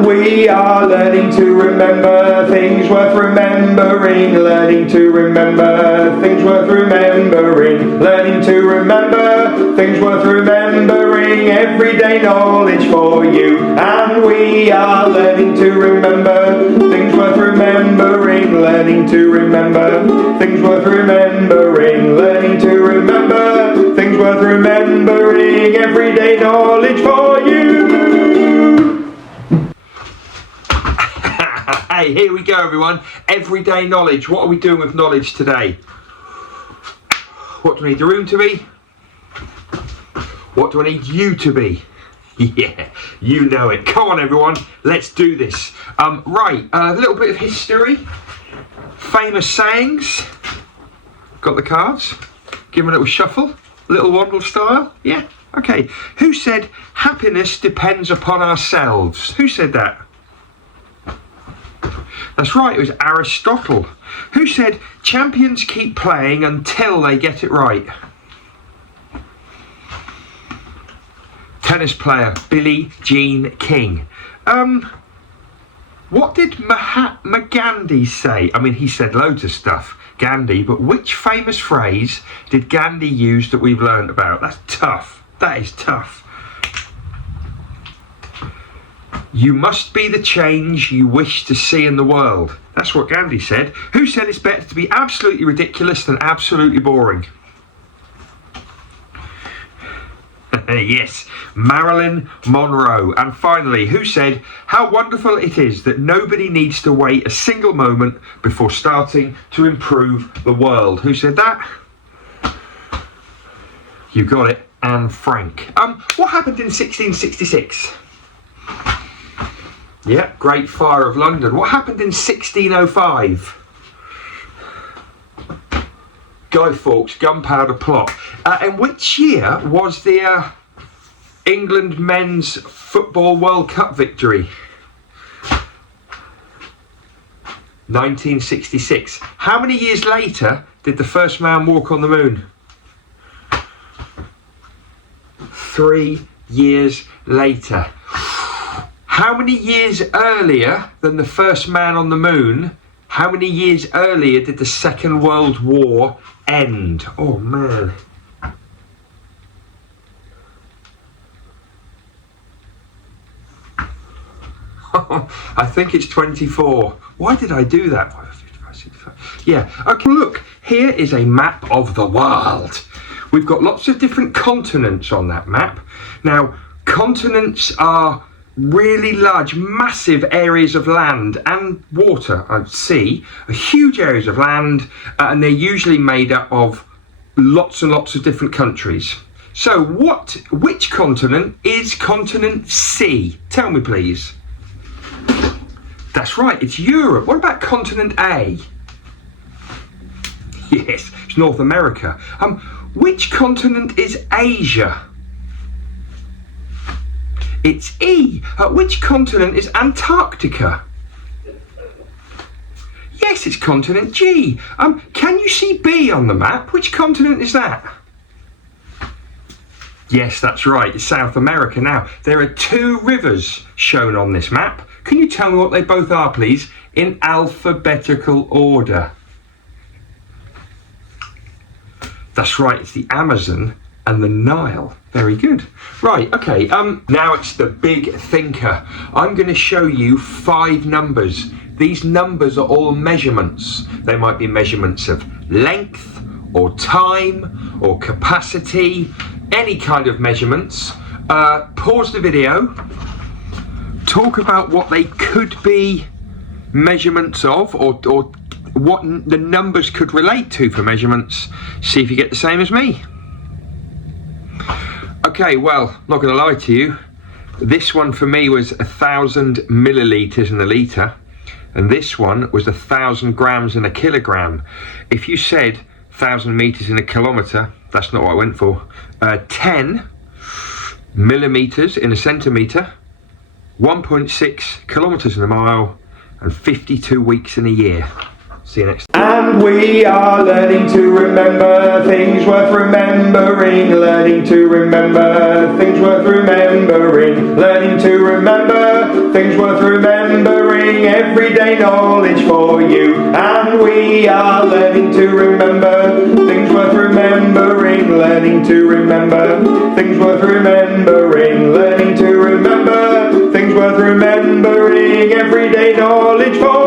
And we are learning to remember things worth remembering, learning to remember things worth remembering, learning to remember things worth remembering, everyday knowledge for you. And we are learning to remember things worth remembering, learning to remember things worth remembering, learning to remember things worth remembering, everyday knowledge for you. Hey, here we go everyone. Everyday knowledge. What are we doing with knowledge today? What do I need the room to be? What do I need you to be? Yeah, you know it. Come on everyone, let's do this. Right, a little bit of history. Famous sayings. Got the cards? Give them a little shuffle. Little waddle style. Yeah, okay. Who said happiness depends upon ourselves? Who said that? That's right, it was Aristotle. Who said champions keep playing until they get it right? Tennis player Billie Jean King. What did Mahatma Gandhi say? I mean, he said loads of stuff, Gandhi, but which famous phrase did Gandhi use that we've learned about? That's tough. That is tough. You must be the change you wish to see in the world. That's what Gandhi said. Who said it's better to be absolutely ridiculous than absolutely boring? Yes, Marilyn Monroe. And finally, who said how wonderful it is that nobody needs to wait a single moment before starting to improve the world? Who said that? You got it, Anne Frank. What happened in 1666? Yeah, Great Fire of London. What happened in 1605? Guy Fawkes, Gunpowder Plot. In which year was the England Men's Football World Cup victory? 1966. How many years later did the first man walk on the moon? 3 years later. How many years earlier than the first man on the moon, how many years earlier did the Second World War end? Oh man. I think it's 24. Why did I do that? Yeah, okay, look, here is a map of the world. We've got lots of different continents on that map. Now, continents are really large, massive areas of land and water, sea, huge areas of land, and they're usually made up of lots and lots of different countries. So which continent is continent C? Tell me please. That's right, it's Europe. What about continent A? Yes, it's North America. Which continent is Asia? It's E. Which continent is Antarctica? Yes, it's continent G. Can you see B on the map? Which continent is that? Yes, that's right, it's South America. Now, there are 2 rivers shown on this map. Can you tell me what they both are, please, in alphabetical order? That's right, it's the Amazon and the Nile. Very good. Right, okay, now it's the big thinker. I'm going to show you 5 numbers. These numbers are all measurements. They might be measurements of length or time or capacity, any kind of measurements. Pause the video, talk about what they could be measurements of, or what the numbers could relate to for measurements. See if you get the same as me. Okay, well, not going to lie to you, this one for me was 1,000 millilitres in a litre, and this one was 1,000 grams in a kilogram. If you said 1,000 metres in a kilometre, that's not what I went for. 10 millimetres in a centimetre, 1.6 kilometres in a mile, and 52 weeks in a year. See you next time. And we are learning to remember things worth remembering, learning to remember things worth remembering, learning to remember things worth remembering, everyday knowledge for you. And we are learning to remember things worth remembering, learning to remember things worth remembering, learning to remember things worth remembering, everyday knowledge for